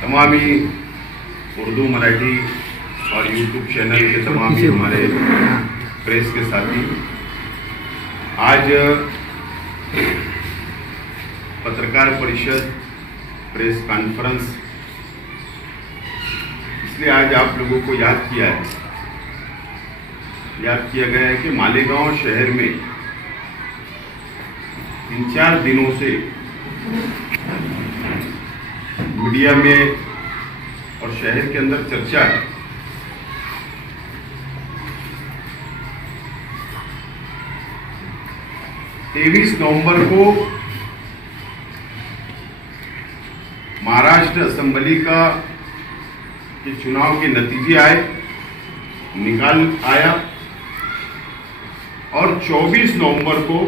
तमाम ही उर्दू, मराठी और YouTube channel के तमाम ही हमारे प्रेस के साथी, आज पत्रकार परिषद, प्रेस कॉन्फ्रेंस, इसलिए आज आप लोगों को याद किया गया है कि मालेगांव शहर में 3-4 दिनों से मीडिया में और शहर के अंदर चर्चा है तेईस नवंबर को महाराष्ट्र असेंबली का के चुनाव के नतीजे आए, निकाल आया और 24 नवंबर को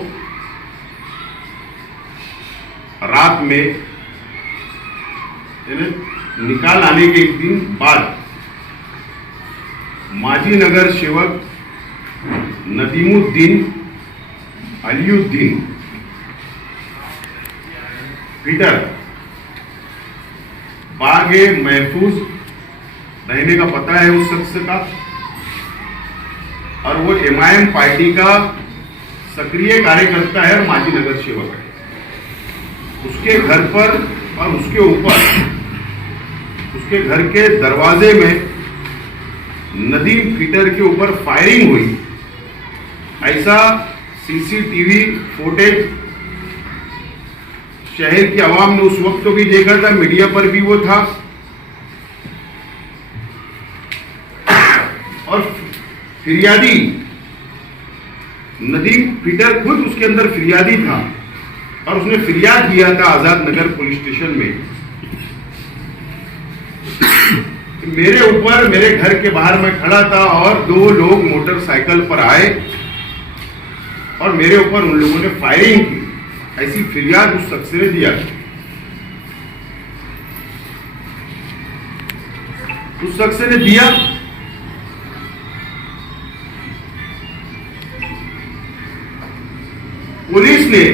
रात में निकाल आने के एक दिन बाद माजी नगर सेवक नदीमुद्दीन अलीउद्दीन पीटर बागे महफूज रहने का पता है उस शख्स का, और वो एमआईएम पार्टी का सक्रिय कार्यकर्ता है और माजी नगर सेवक है। उसके घर पर और उसके ऊपर, उसके घर के दरवाजे में नदीम पीटर के ऊपर फायरिंग हुई, ऐसा सीसीटीवी फुटेज शहर की आवाम ने उस वक्त तो भी देखा था, मीडिया पर भी वो था, और फिरियादी नदीम पीटर खुद उसके अंदर फिरियादी था और उसने फिरियाद दिया था आजाद नगर पुलिस स्टेशन में। मेरे ऊपर, मेरे घर के बाहर मैं खड़ा था और 2 लोग मोटरसाइकिल पर आए और मेरे ऊपर उन लोगों ने फायरिंग की, ऐसी फिरियाद उस शख्स ने दिया। उस शख्स ने दिया, पुलिस ने,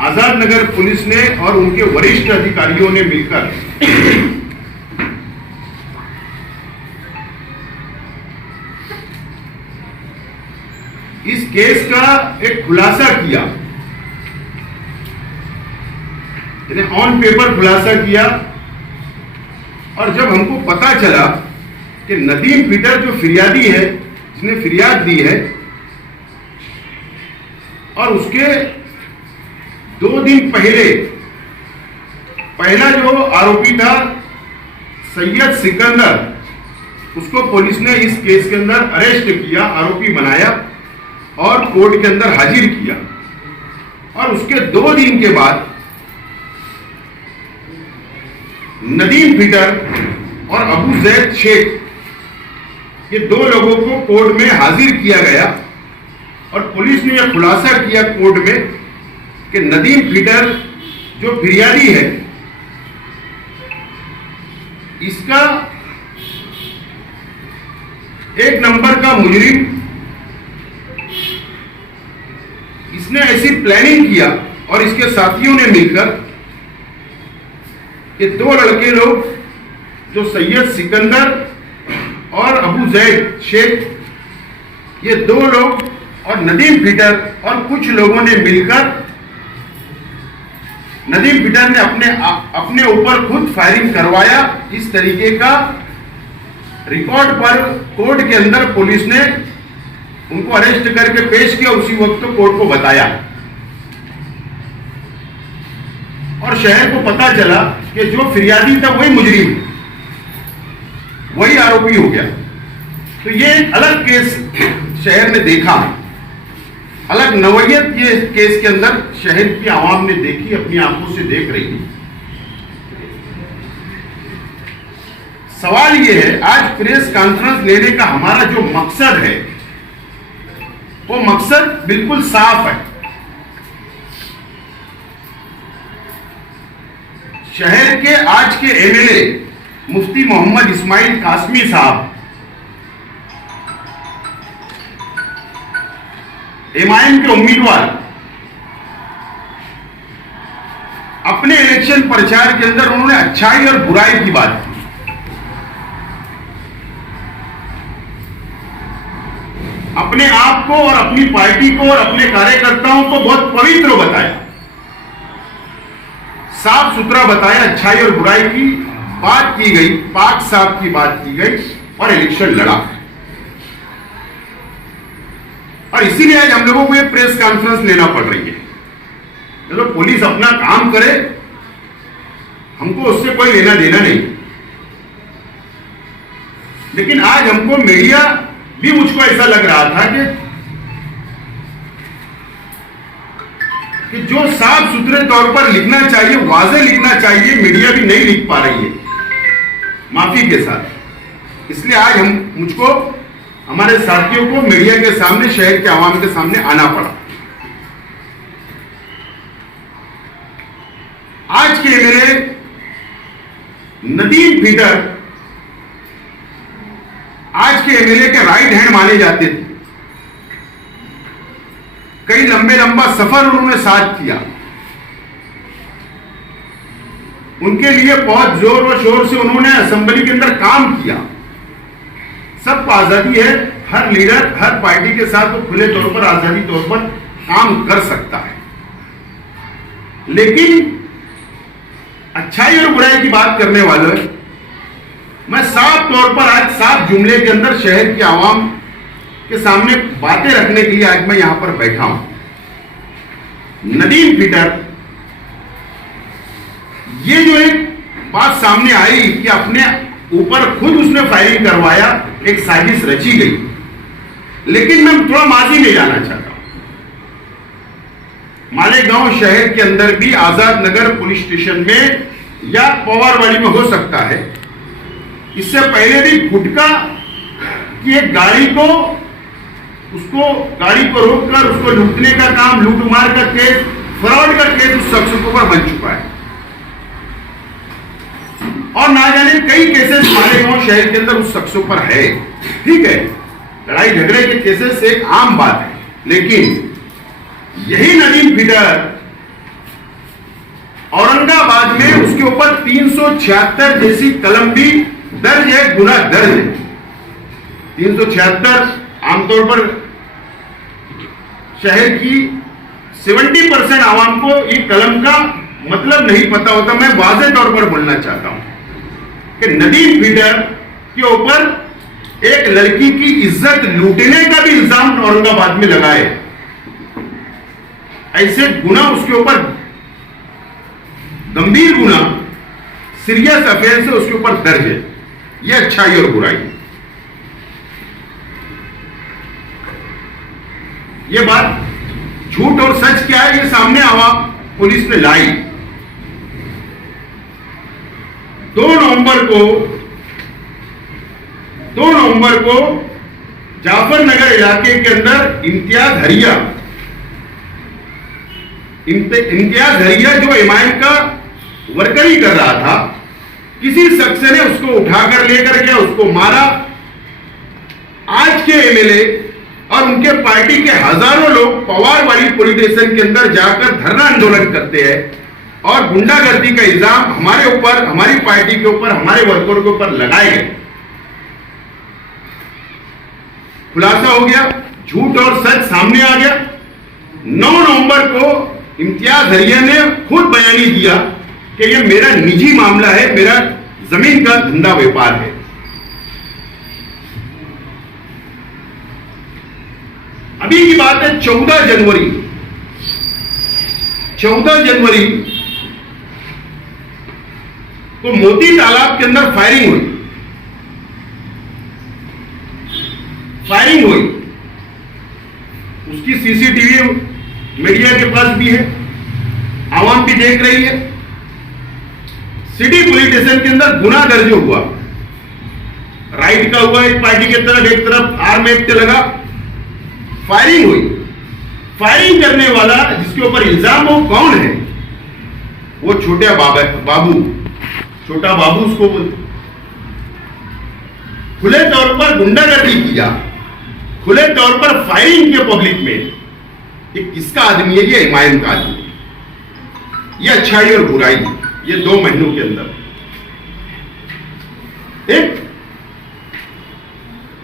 आजाद नगर पुलिस ने और उनके वरिष्ठ अधिकारियों ने मिलकर इस केस का एक खुलासा किया, ऑन पेपर खुलासा किया। और जब हमको पता चला कि नदीम पीटर जो फिरियादी है, जिसने फिरियाद दी है, और उसके 2 दिन पहले पहला जो आरोपी था सैयद सिकंदर, उसको पुलिस ने इस केस के अंदर अरेस्ट किया, आरोपी बनाया और कोर्ट के अंदर हाजिर किया। और उसके 2 दिन के बाद नदीम पीटर और अबू जैद शेख, ये 2 लोगों को कोर्ट में हाजिर किया गया और पुलिस ने यह खुलासा किया कोर्ट में कि नदीम पीटर जो फिरियादी है, इसका 1 नंबर का मुजरिम, इसने ऐसी प्लानिंग किया और इसके साथियों ने मिलकर कि 2 लड़के लोग जो सैयद सिकंदर और अबू जैद शेख, ये 2 लोग और नदीम पीटर और कुछ लोगों ने मिलकर, नदीम पीटर ने अपने ऊपर खुद फायरिंग करवाया। इस तरीके का रिकॉर्ड पर कोर्ट के अंदर पुलिस ने उनको अरेस्ट करके पेश किया, उसी वक्त कोर्ट को बताया और शहर को पता चला कि जो फिरियादी था वही मुजरिम, वही आरोपी हो गया। तो ये एक अलग केस शहर ने देखा, अलग नवयत ये केस के अंदर शहर की आवाम ने देखी, अपनी आंखों से देख रही है। सवाल ये है, आज प्रेस कॉन्फ्रेंस लेने का हमारा जो मकसद है, वो मकसद बिल्कुल साफ है। शहर के आज के एमएलए मुफ्ती मोहम्मद इस्माइल कासमी साहब एमआईएम के उम्मीदवार अपने इलेक्शन प्रचार के अंदर उन्होंने अच्छाई और बुराई की बात की। अपने आप को और अपनी पार्टी को और अपने कार्यकर्ताओं को बहुत पवित्र बताया, साफ सुथरा बताया, अच्छाई और बुराई की बात की गई, पाक साफ की बात की गई और इलेक्शन लड़ा। और इसीलिए आज हम लोगों को ये प्रेस कॉन्फ्रेंस लेना पड़ रही है। चलो पुलिस अपना काम करे, हमको उससे कोई लेना देना नहीं, लेकिन आज हमको मीडिया भी, मुझको ऐसा लग रहा था कि जो साफ सुथरे तौर पर लिखना चाहिए, वाज़ेह लिखना चाहिए, मीडिया भी नहीं लिख पा रही है, माफी के साथ। इसलिए आज मुझको, हमारे साथियों को मीडिया के सामने, शहर के आवाम के सामने आना पड़ा। आज के एमएलए नदीम फीडर आज के एमएलए के राइट हैंड माने जाते थे। कई लंबा सफर उन्होंने साथ किया, उनके लिए बहुत जोर और शोर से उन्होंने असेंबली के अंदर काम किया। सबको आजादी है, हर लीडर हर पार्टी के साथ वो खुले तौर पर, आजादी तौर पर काम कर सकता है, लेकिन अच्छाई और बुराई की बात करने वालों, मैं साफ तौर पर आज साफ जुमले के अंदर शहर की आवाम के सामने बातें रखने के लिए आज मैं यहां पर बैठा हूं। नदीम फीडर, ये जो एक बात सामने आई कि अपने ऊपर खुद उसने फायरिंग करवाया, एक साजिश रची गई, लेकिन मैं थोड़ा माजी में जाना चाहता हूं। मालेगांव शहर के अंदर भी आजाद नगर पुलिस स्टेशन में या पवारवाड़ी में हो सकता है, इससे पहले भी गुटखा की एक गाड़ी को रोककर उसको लूटने का काम, लूटमार का केस, फ्रॉड का केस उस शख्स के ऊपर बन चुका है। और ना जाने कई केसेस मालेगांव शहर के अंदर उस शख्सों पर है। ठीक है, लड़ाई झगड़े के केसेस एक आम बात है, लेकिन यही नदीम फीडर औरंगाबाद में उसके ऊपर 376 जैसी कलम भी दर्ज है, गुना दर्ज है। 376 आमतौर पर शहर की 70% आवाम को ये कलम का मतलब नहीं पता होता। मैं वाज़ेह तौर पर बोलना चाहता हूं कि नदीम फीडर के ऊपर एक लड़की की इज्जत लूटने का भी इल्जाम औरंगाबाद में लगा है। ऐसे गुना उसके ऊपर, गंभीर गुना, सीरियस अफेयर से उसके ऊपर दर्ज है। यह अच्छाई और बुराई, ये बात झूठ और सच क्या है, ये सामने आवाम पुलिस ने लाई। 2 नवंबर को जाफर नगर इलाके के अंदर इम्तियाज हरिया जो एमआईएम का वर्करी कर रहा था, किसी शख्स ने उसको उठाकर लेकर गया, उसको मारा। आज के एमएलए और उनके पार्टी के हजारों लोग पवारवाड़ी पुलिस स्टेशन के अंदर जाकर धरना आंदोलन करते हैं और गुंडागर्दी का इल्जाम हमारे ऊपर, हमारी पार्टी के ऊपर, हमारे वर्करों के ऊपर लगाए गए। खुलासा हो गया, झूठ और सच सामने आ गया। 9 नवंबर को इम्तियाज हरिया ने खुद बयानी दिया कि यह मेरा निजी मामला है, मेरा जमीन का धंधा व्यापार है। अभी की बात है 14 जनवरी को मोती तालाब के अंदर फायरिंग हुई। उसकी सीसीटीवी मीडिया के पास भी है, आवाम भी देख रही है। सिटी पुलिस स्टेशन के अंदर गुना दर्ज हुआ, राइट का हुआ एक पार्टी की तरफ, एक तरफ आर्म एक्ट लगा, फायरिंग हुई। फायरिंग करने वाला जिसके ऊपर इल्जाम हो कौन है? वो छोटा बाबू उसको बोलते। खुले तौर पर गुंडागर्दी किया, खुले तौर पर फायरिंग किया पब्लिक में। ये किसका आदमी है? ये एमआईएम का आदमी। ये अच्छाई और बुराई, ये 2 महीनों के अंदर एक,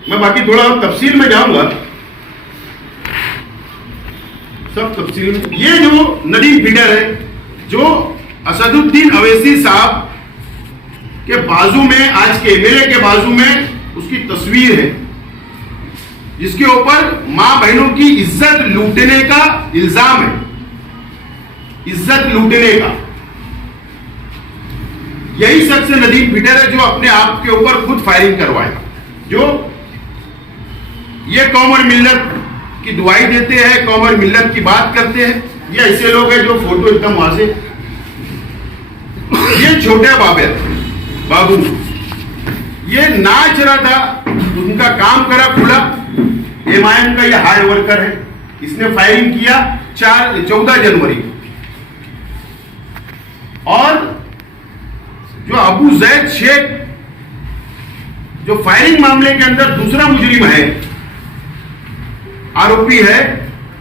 मैं बाकी थोड़ा तफसील में जाऊंगा, सब तफसील में। ये जो नदीम फीडर है, जो असदुद्दीन अवैसी साहब के बाजू में, आज के एमएलए के बाजू में उसकी तस्वीर है, जिसके ऊपर मां बहनों की इज्जत लूटने का इल्जाम है, इज्जत लूटने का। यही शख्स नदीम फीडर है जो अपने आप के ऊपर खुद फायरिंग करवाएगा, जो ये कौम और मिल्लत की दुआई देते हैं, कौम और मिल्लत की बात करते हैं। ये ऐसे लोग हैं जो फोटो एकदम वहां से, ये छोटे बाबू ये नाच रहा था, उनका काम करा खुला। एमआईएम का ये हार्ड वर्कर है, इसने फायरिंग किया 14 जनवरी को। और जो अबू जैद शेख, जो फायरिंग मामले के अंदर दूसरा मुजरिम है, आरोपी है,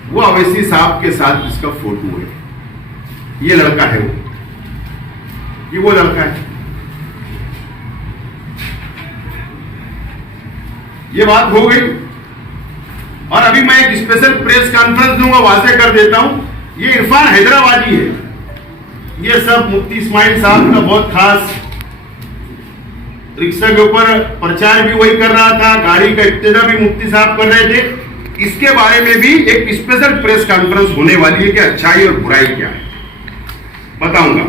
वो अवैसी साहब के साथ इसका फोटो है। ये लड़का है वो लड़का है। ये बात हो गई। और अभी मैं एक स्पेशल प्रेस कॉन्फ्रेंस दूंगा, वाजे कर देता हूं। ये इरफान हैदराबादी है, ये सब मुफ्ती इस्माइल साहब का बहुत खास, रिक्शा के ऊपर प्रचार भी वही कर रहा था, गाड़ी का इब्तिदा भी मुफ्ती साहब कर रहे थे। इसके बारे में भी एक स्पेशल प्रेस कॉन्फ्रेंस होने वाली है कि अच्छाई और बुराई क्या है, बताऊंगा।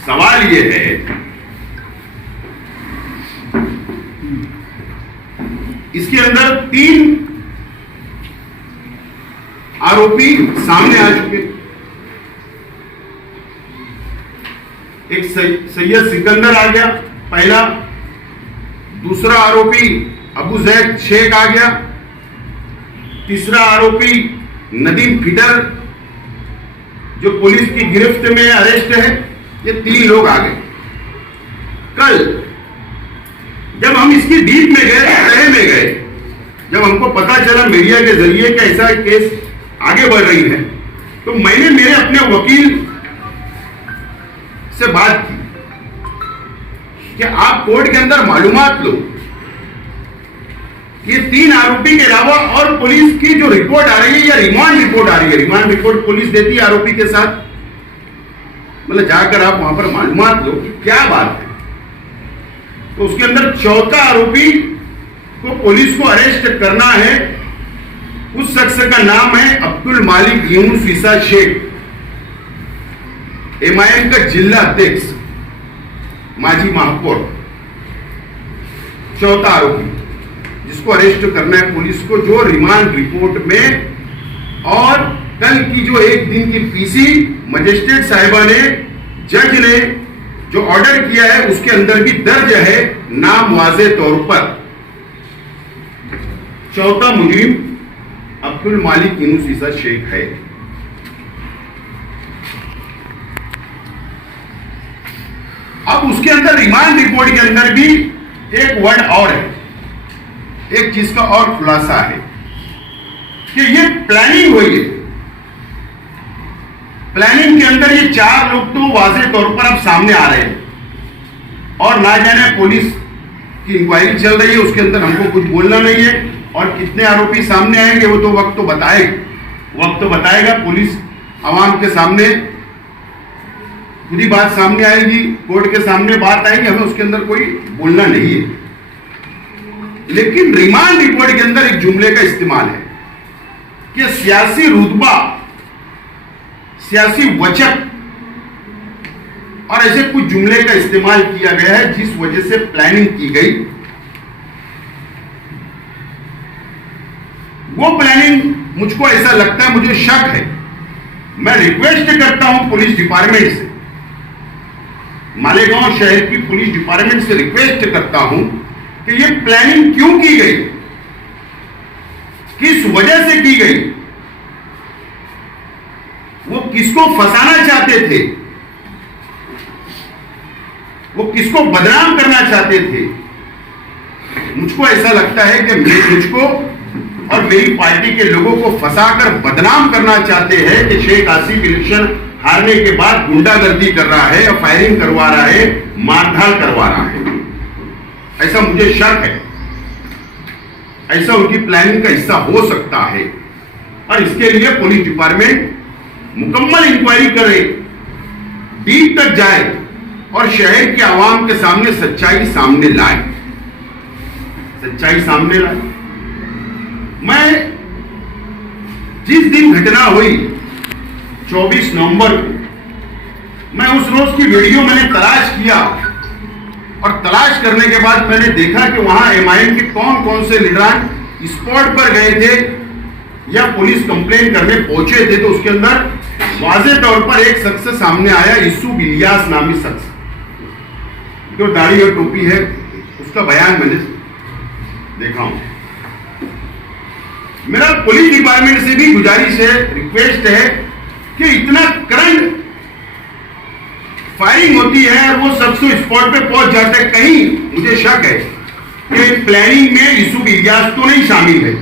सवाल यह है, इसके अंदर 3 आरोपी सामने आ चुके। एक सैयद सिकंदर आ गया पहला, दूसरा आरोपी अबू जैद शेख आ गया, तीसरा आरोपी नदीम फीडर जो पुलिस की गिरफ्त में अरेस्ट है। ये 3 लोग आ गए। कल जब हम इसकी डीप में गए, तह में गए, जब हमको पता चला मीडिया के जरिए कि ऐसा केस आगे बढ़ रही है, तो मैंने मेरे अपने वकील से बात की कि आप कोर्ट के अंदर मालूमात लो कि 3 आरोपी के अलावा और पुलिस की जो रिपोर्ट आ रही है या रिमांड रिपोर्ट आ रही है, रिमांड रिपोर्ट पुलिस देती है आरोपी के साथ, मतलब जाकर आप वहां पर मालूमात लो कि क्या बात है। तो उसके अंदर चौथा आरोपी को पुलिस को अरेस्ट करना है। उस शख्स का नाम है अब्दुल मालिक यूनुस ईसा शेख, एमआईएम का जिला अध्यक्ष, माजी महापौर। चौथा आरोपी जिसको अरेस्ट करना है पुलिस को, जो रिमांड रिपोर्ट में और कल की जो 1 दिन की पीसी मजिस्ट्रेट साहिबा ने, जज ने जो ऑर्डर किया है, उसके अंदर भी दर्ज है नाम वाजे तौर पर। चौथा मुजरिम अब्दुल मालिक यूनुस ईसा शेख है। अब उसके अंदर रिमांड रिपोर्ट के अंदर भी एक वर्ड और है, एक चीज का और खुलासा है कि ये प्लानिंग हुई है। प्लानिंग के अंदर ये 4 लोग तो वाज़ेह तौर पर अब सामने आ रहे हैं और ना जाने पुलिस की इंक्वायरी चल रही है, उसके अंदर हमको कुछ बोलना नहीं है। और कितने आरोपी सामने आएंगे वो तो वक्त तो बताएगा। पुलिस आवाम के सामने खुद ही बात सामने आएगी, कोर्ट के सामने बात आएगी, हमें उसके अंदर कोई बोलना नहीं है। लेकिन रिमांड रिपोर्ट के अंदर एक जुमले का इस्तेमाल है कि सियासी रुतबा, सियासी वचन और ऐसे कुछ जुमले का इस्तेमाल किया गया है जिस वजह से प्लानिंग की गई। वो प्लानिंग मुझको ऐसा लगता है, मुझे शक है, मैं रिक्वेस्ट करता हूं पुलिस डिपार्टमेंट से, मालेगांव शहर की पुलिस डिपार्टमेंट से रिक्वेस्ट करता हूं कि ये प्लानिंग क्यों की गई, किस वजह से की गई, वो किसको फंसाना चाहते थे, वो किसको बदनाम करना चाहते थे। मुझको ऐसा लगता है कि मुझको और मेरी पार्टी के लोगों को फंसाकर बदनाम करना चाहते हैं कि शेख आसिफ इलेक्शन हारने के बाद गुंडागर्दी कर रहा है, फायरिंग करवा रहा है, मारधाड़ करवा रहा है, ऐसा मुझे शक है। ऐसा उनकी प्लानिंग का हिस्सा हो सकता है और इसके लिए पुलिस डिपार्टमेंट मुकम्मल इंक्वायरी करे, डीप तक जाए और शहर के आवाम के सामने सच्चाई सामने लाए, सच्चाई सामने लाए। मैं जिस दिन घटना हुई 24 नवंबर को, मैं उस रोज की वीडियो मैंने तलाश किया और तलाश करने के बाद मैंने देखा कि वहां एमआईएम के कौन कौन से लीडरान स्पॉट पर गए थे या पुलिस कंप्लेन करने पहुंचे थे। तो उसके अंदर वाज़े तौर पर एक शख्स सामने आया, यूसुफ इलियास नामी शख्स, जो दाढ़ी और टोपी है, उसका बयान मैंने देखा हूं। मेरा पुलिस डिपार्टमेंट से भी गुजारिश है, रिक्वेस्ट है कि इतना करंट फायरिंग होती है और वो शख्स स्पॉट पे पहुंच जाता है, कहीं मुझे शक है कि प्लानिंग में यूसुफ इलियास तो नहीं शामिल है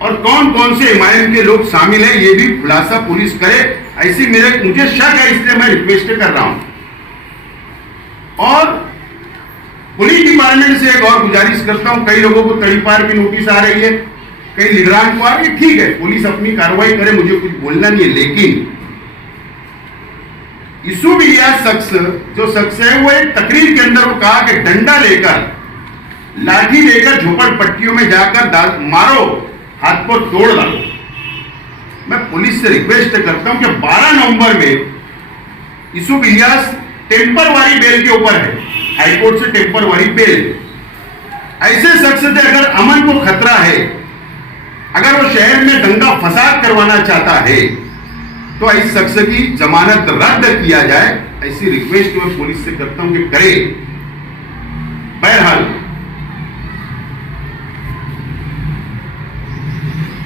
और कौन कौन से एमआईएम के लोग शामिल हैं ये भी खुलासा पुलिस करे, ऐसी मुझे शक है, इसलिए मैं रिक्वेस्ट कर रहा हूं। और पुलिस डिपार्टमेंट से एक और गुजारिश करता हूं, कई लोगों को तड़ीपार की नोटिस आ रही है, कई लीडरान को आ रही है, ठीक है, पुलिस अपनी कार्रवाई करे, मुझे कुछ बोलना नहीं है, लेकिन यूसुफ इलियास शख्स जो शख्स है वो एक तकरीर के अंदर वो कहा कि डंडा लेकर, लाठी लेकर झोपड़पट्टियों में जाकर मारो, हाथ को तोड़ डालो। मैं पुलिस से रिक्वेस्ट करता हूं कि 12 नवंबर में यूसुफ इलियास टेम्परवारी बेल के ऊपर है, हाईकोर्ट से टेम्परवारी बेल। ऐसे शख्स से अगर अमन को खतरा है, अगर वो शहर में दंगा फसाद करवाना चाहता है, तो इस शख्स की जमानत रद्द किया जाए, ऐसी रिक्वेस्ट मैं पुलिस से करता हूं कि करे। बहरहाल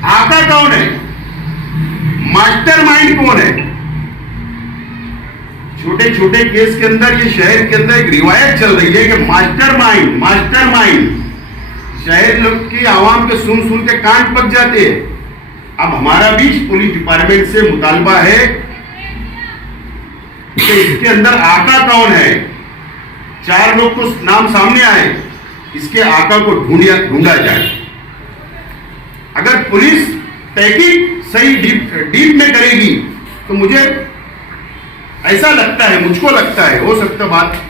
आका कौन है, मास्टरमाइंड कौन है? छोटे छोटे केस के अंदर ये शहर के अंदर एक रिवायत चल रही है कि मास्टरमाइंड शहर लोग की आवाम के सुन सुन के कान पक जाते हैं। अब हमारा भी पुलिस डिपार्टमेंट से मुतालबा है कि इसके अंदर आका कौन है, 4 लोग को नाम सामने आए, इसके आका को ढूंढा जाए। अगर पुलिस तहकीक सही डीप में करेगी तो मुझे ऐसा लगता है, मुझको लगता है, हो सकता बात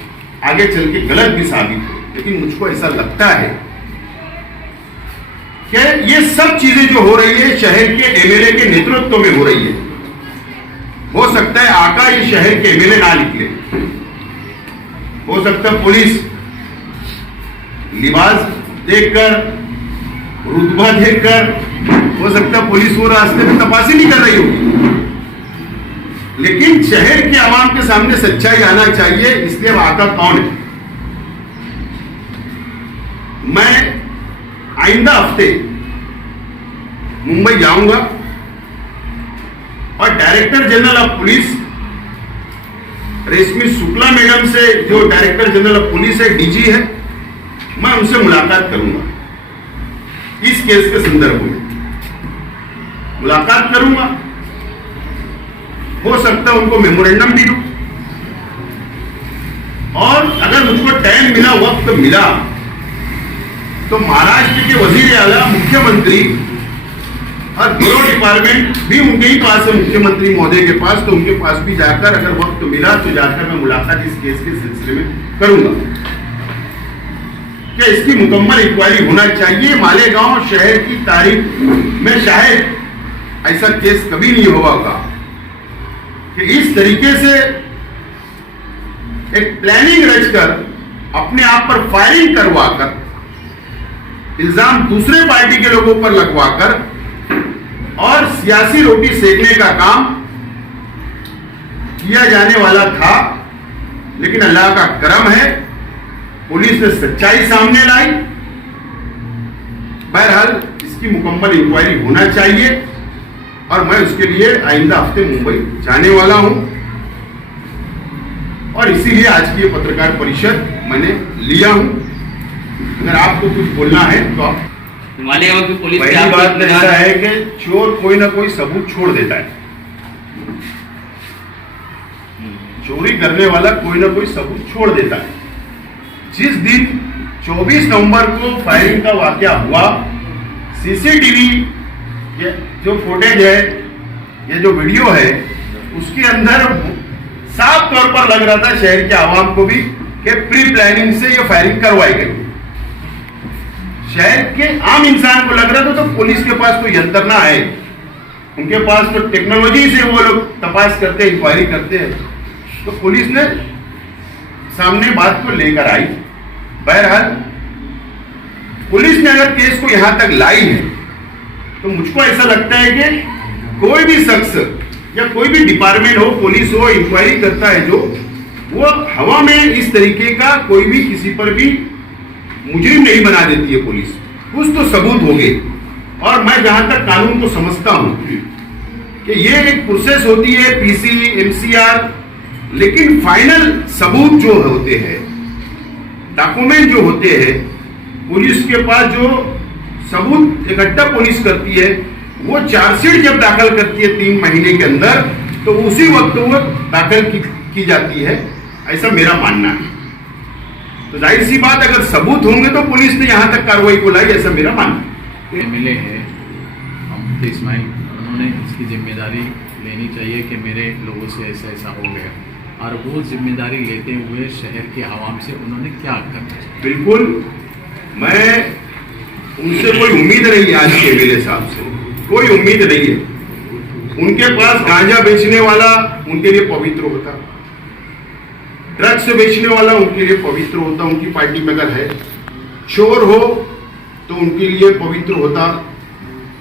आगे चल के गलत भी साबित हो, लेकिन मुझको ऐसा लगता है कि ये सब चीजें जो हो रही है शहर के एमएलए के नेतृत्व में हो रही है। हो सकता है आका ये शहर के एमएलए ना निकले, हो सकता है पुलिस लिबास देखकर, रुतबा देखकर, हो सकता है पुलिस वो रास्ते में तपासी नहीं कर रही होगी, लेकिन शहर के आवाम के सामने सच्चाई आना चाहिए। इसलिए आका कौन है? मैं आइंदा हफ्ते मुंबई जाऊंगा और डायरेक्टर जनरल ऑफ पुलिस रेशमी शुक्ला मैडम से, जो डायरेक्टर जनरल ऑफ पुलिस है, डीजी है, मैं उनसे मुलाकात करूंगा। इस केस के संदर्भ में मुलाकात करूंगा, हो सकता है उनको मेमोरेंडम भी दूं, और अगर मुझको टाइम मिला, वक्त मिला, तो महाराष्ट्र के वजीर आला, मुख्यमंत्री और गृह डिपार्टमेंट भी उनके ही पास है, मुख्यमंत्री महोदय के पास, तो उनके पास भी जाकर अगर वक्त मिला तो जाकर मैं मुलाकात इस केस के सिलसिले में करूंगा कि इसकी मुकम्मल इंक्वायरी होना चाहिए। मालेगांव शहर की तारीख में शायद ऐसा केस कभी नहीं हुआ होगा कि इस तरीके से एक प्लानिंग रचकर अपने आप पर फायरिंग करवाकर, इल्जाम दूसरे पार्टी के लोगों पर लगवाकर और सियासी रोटी सेकने का काम किया जाने वाला था। लेकिन अल्लाह का करम है, पुलिस ने सच्चाई सामने लाई। बहरहाल इसकी मुकम्मल इंक्वायरी होना चाहिए और मैं उसके लिए आइंदा हफ्ते मुंबई जाने वाला हूं, और इसीलिए आज की ये पत्रकार परिषद मैंने लिया हूं। अगर आपको कुछ बोलना है तो आप हिमालय की पुलिस पहली बात तो ऐसा है कि चोर कोई ना कोई सबूत छोड़ देता है। चोरी करने वाला कोई ना कोई सबूत छोड़ देता है। जिस दिन 24 नवंबर को फायरिंग का वाकया हुआ, सीसीटीवी जो फुटेज है, ये जो वीडियो है, उसके अंदर साफ तौर पर लग रहा था शहर के आवाम को भी कि प्री प्लानिंग से ये फायरिंग करवाई गई। शहर के आम इंसान को लग रहा था तो पुलिस के पास कोई यंत्र ना है, उनके पास तो टेक्नोलॉजी से वो लोग तपास करते, इंक्वायरी करते हैं। तो पुलिस ने सामने बात को लेकर आई। बहरहाल पुलिस ने अगर केस को यहां तक लाई है तो मुझको ऐसा लगता है कि कोई भी शख्स या कोई भी डिपार्टमेंट हो, पुलिस हो, इंक्वायरी करता है जो, वो हवा में इस तरीके का कोई भी किसी पर भी मुजरिम नहीं बना देती है पुलिस। कुछ तो सबूत होंगे। और मैं जहां तक कानून को समझता हूं कि ये एक प्रोसेस होती है, पीसी, एमसीआर, लेकिन फाइनल सबूत जो होते हैं, डॉक्यूमेंट जो होते हैं, पुलिस के पास जो सबूत इकट्ठा पुलिस करती है, वो चार्जशीट जब दाखिल करती है 3 महीने के अंदर, तो उसी वक्त वो दाखिल की जाती है, ऐसा मेरा मानना है। तो जाहिर सी बात, अगर सबूत होंगे तो पुलिस ने यहां तक कार्रवाई को लाई, ऐसा मेरा मानना है। मिले हैं हम इस्माइल, उन्होंने इसकी जिम्मेदारी लेनी चाहिए कि मेरे लोगों से ऐसा ऐसा हो गया, और वो जिम्मेदारी लेते हुए शहर के आवाम से उन्होंने क्या करना चाहिए। बिल्कुल, मैं उनसे कोई उम्मीद नहीं है, आज के एमएलए साहब से कोई उम्मीद नहीं है। उनके पास गांजा बेचने वाला उनके लिए पवित्र होता, ड्रग्स बेचने वाला उनके लिए पवित्र होता, उनकी पार्टी में अगर है। चोर हो तो उनके लिए पवित्र होता,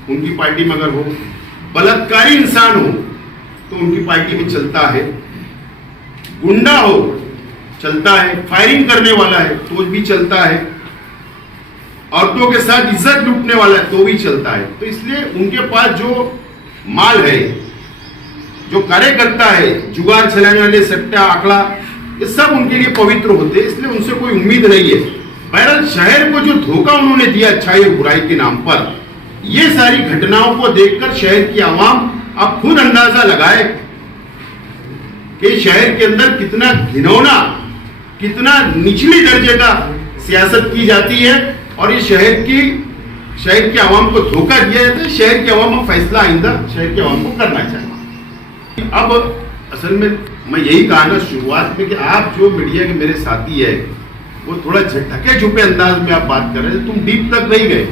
उनकी पार्टी में अगर हो। बलात्कारी इंसान हो तो उनकी पार्टी में चलता है। गुंडा हो चलता है, फायरिंग करने वाला है तो भी चलता है, औरतों के साथ इज्जत लूटने वाला है तो भी चलता है। तो इसलिए उनके पास जो माल है, जो कार्यकर्ता है, जुगाड़ चलाने वाले, सट्टा, आंकड़ा, ये सब उनके लिए पवित्र होते हैं, इसलिए उनसे कोई उम्मीद नहीं है। बहरहाल शहर को जो धोखा उन्होंने दिया अच्छाई और बुराई के नाम पर, ये सारी घटनाओं को देखकर शहर की आवाम अब खुद अंदाजा लगाए कि शहर के अंदर कितना घिनौना, कितना निचली दर्जे का सियासत की जाती है, और ये शहर की आवाम को धोखा दिया जाता है। शहर की आवाम का फैसला आइंदा शहर की आवाम को करना चाहिए। अब असल में मैं यही कहा ना शुरुआत में कि आप जो मीडिया के मेरे साथी है, वो थोड़ा ढके छुपे अंदाज में आप बात कर रहे हैं, तुम डीप तक नहीं गए।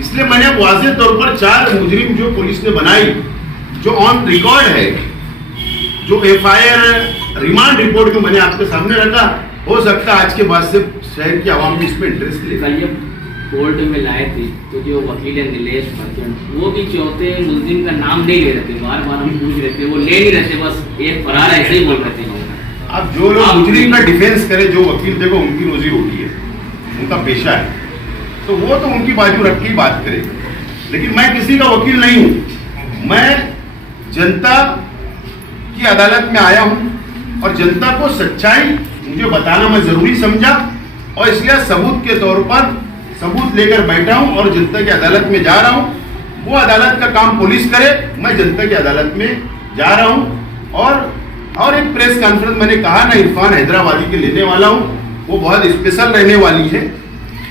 इसलिए मैंने वाज़ेह तौर पर 4 मुजरिम जो पुलिस ने बनाई, जो ऑन रिकॉर्ड है, जो एफआईआर रिमांड रिपोर्ट को मैंने आपके सामने रखा। हो सकता है आज के बाद से शहर की आवाम भी इसमें इंटरेस्ट ले। कल जब कोर्ट में लाए थे तो जो वकील है नीलेश मर्चेंट, वो भी चौथे मुलजिम का नाम नहीं ले रहे थे। बार बार हम पूछ रहे थे, वो ले नहीं रहे थे, बस एक फरार ऐसे ही बोल रहे थे। अब जो लोग मुजरिम का डिफेंस करे, जो वकील, देखो उनकी रोजी रोटी है, उनका पेशा है, तो वो तो उनकी बाजू रख के ही बात करेगा। लेकिन मैं किसी का वकील नहीं हूं, मैं जनता की अदालत में आया हूं और जनता को सच्चाई मुझे बताना मैं जरूरी समझा, और इसलिए सबूत के तौर पर सबूत लेकर बैठा हूं और जनता की अदालत में जा रहा हूं। वो अदालत का काम पुलिस करे, मैं जनता की अदालत में जा रहा हूं। और एक प्रेस कॉन्फ्रेंस मैंने कहा ना, इरफान हैदराबादी के लेने वाला हूं, वो बहुत स्पेशल रहने वाली है,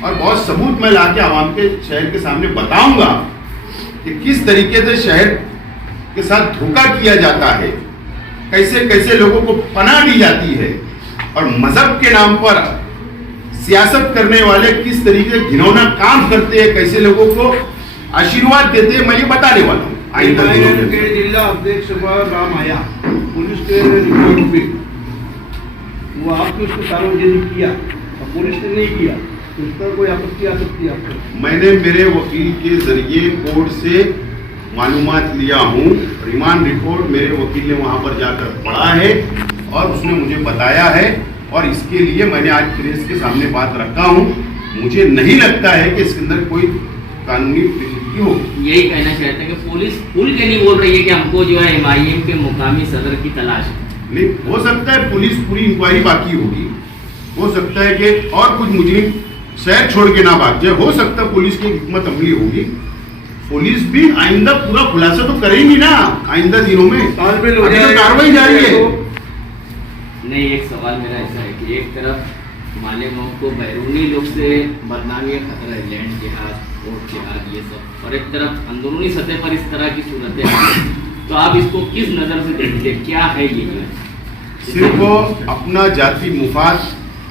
और बहुत सबूत मैं लाके आवाम के शहर के सामने बताऊंगा कि किस तरीके से शहर के साथ धोखा किया जाता है, कैसे कैसे लोगों को पनाह दी जाती है, और मजहब के नाम पर सियासत करने वाले किस तरीके से घिनौना काम करते हैं, कैसे लोगों को आशीर्वाद देते हैं, मैं ये बताने वाला हूँ। जिला अध्यक्ष पर नाम आया पुलिस के रिपोर्ट पे, वो आपने उसको सार्वजनिक किया और पुलिस ने नहीं किया, तो उस पर कोई आपत्ति आ सकती है आपको? मैंने मेरे वकील के जरिए कोर्ट से मालूमात लिया हूँ। रिमांड रिपोर्ट मेरे वकील ने वहां पर जाकर पढ़ा है और उसने मुझे बताया है, और इसके लिए मैंने आज प्रेस के सामने बात रखा हूँ। मुझे नहीं लगता है कि इसके अंदर कोई कानूनी पेचीदगी हो। यही कहना चाहते हैं कि पुलिस खुल के नहीं बोल रही है कि हमको जो है MIM के मुकामी सदर की तलाश है। नहीं, हो सकता है पुलिस पूरी इंक्वायरी बाकी होगी, हो सकता है कि और कुछ मुजरिम शहर छोड़ के ना भाग जाए। हो सकता है पुलिस की हिकमत अमली होगी, पुलिस भी आइंदा पूरा खुलासा तो करेगी ना आइंदा दिनों में। तालमेल हो अभी तो जाएगा। कार्रवाई जारी है। नहीं, एक सवाल मेरा ऐसा है कि एक तरफ मालेगांव को बैरूनी लोग से बदनामी का खतरा है, लैंड जिहाद, वोट जिहाद, ये सब, और एक तरफ अंदरूनी सतह पर इस तरह की सूरतें हैं, तो आप इसको किस नज़र से देखते हैं? क्या है ये? सिर्फ वो अपना जाति मुफाद,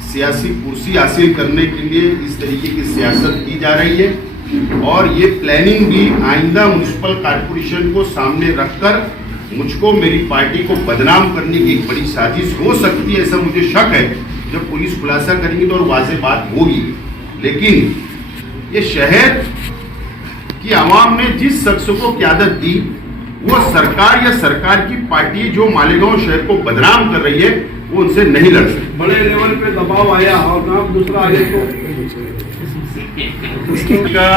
सियासी कुर्सी हासिल करने के लिए इस तरीके की सियासत की जा रही है, और ये प्लानिंग भी आइंदा म्युनिसिपल कॉर्पोरेशन को सामने रखकर मुझको, मेरी पार्टी को बदनाम करने की एक बड़ी साजिश हो सकती है, ऐसा मुझे शक है। जब पुलिस खुलासा करेंगी तो और वाज़ेह बात होगी, लेकिन ये शहर की आवाम ने जिस शख्स को क़यादत दी, वो सरकार या सरकार की पार्टी जो मालेगांव शहर को बदनाम कर रही है, वो उनसे नहीं लड़ सकती। बड़े लेवल पे दबाव आया और नाम दूसरा आया तो का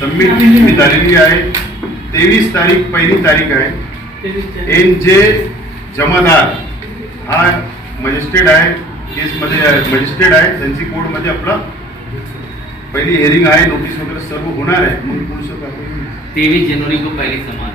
समिति जिम्मेदारी आहे 23 तारीख पहिली तारीख आहे। एन.जे. जमादार हा मजिस्ट्रेट आहे, केसमध्ये मजिस्ट्रेट आहे, त्यांची कोर्टमध्ये आपला पहिली हिअरिंग आहे, नोटीस वगैरे सर्व होणार आहे, मग पुढचं 23 जनवरी को पहली समाज